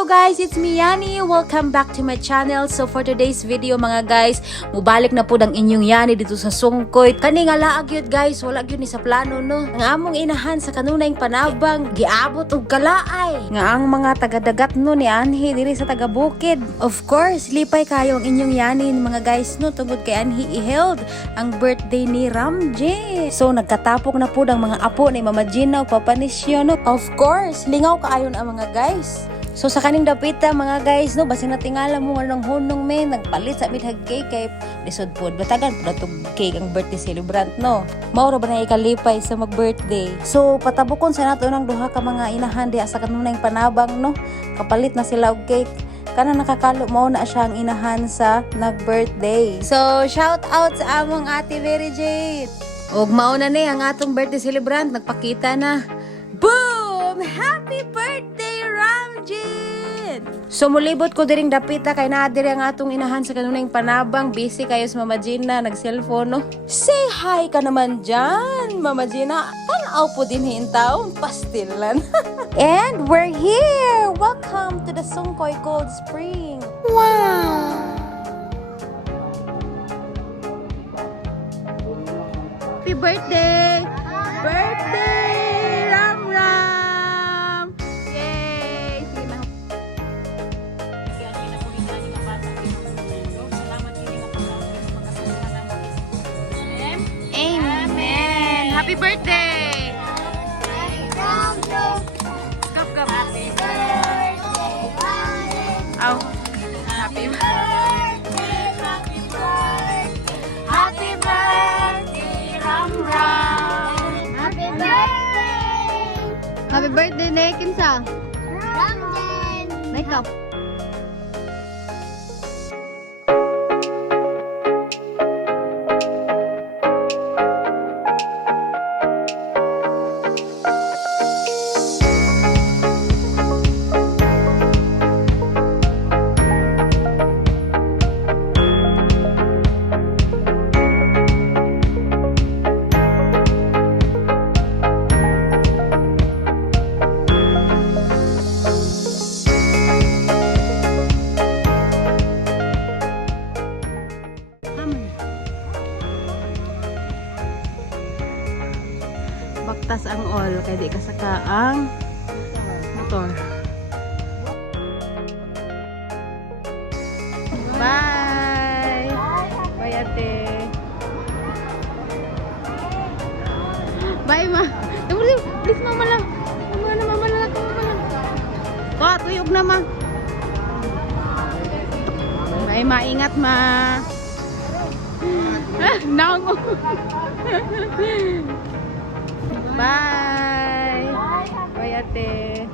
Hello guys, it's me Yani. Welcome back to my channel. So for today's video mga guys, mubalik na po ang inyong Yani dito sa Sungkoy. Kani nga laag yun guys, wala yun ni sa plano no. Ang among inahan sa kanunay panabang, giabot og kalaay. Nga ang mga taga-dagat no ni Anhi diri sa taga-bukid. Of course, lipay kayo ang inyong Yani mga guys no, tungod kay Anhi i-held ang birthday ni Ramji. So nagkatapok na po ang mga apo ni Mama Gina o Papa Nisyo no. Of course, lingaw kaayon ang mga guys. So sa kaning dapita mga guys no, basi natingala mo nga ng hunong men nagpalit sa midhag cake kay lisod pod batagan pud atong cake ang birthday celebrant no. Mao ra ba na ikalipay sa mag-birthday. So patabukon sa nato nang duha ka mga inahan diha sa kanunay panabang no. Kapalit na sila og cake. Kana nakakalo mao na siya ang inahan sa nag-birthday. So shout out sa among Ate Mary Jade. Og mao na ni ang atong birthday celebrant nagpakita na. Boom! Happy birthday, Ramjin! So mulibot ko diring dapita kay naa diri ang atong inahan sa kanunay panabang. Busy kayo sa Mama Gina, nag-cellphone no. Say hi ka naman dyan, Mama Gina. Tanaw po din hintaon, pastilan. And we're here! Welcome to the Sungkoy Cold Spring. Wow! Happy birthday! Birthday! Ram Ram! Yay! Amen! Happy birthday! Gap, gap. Happy birthday! Oh. Happy birthday! Happy birthday! Happy birthday, Ram Ram! Happy birthday! Happy birthday, Nek! Kinsa? Ramjen! Nek, baktas ang all kay di kasaka ang motor. Bye. Bye ate. Bye ma. Please mama lang. Mama lang. Ko tuyog na ma. Bye maingat ma. Nango. Bye. Bye ate.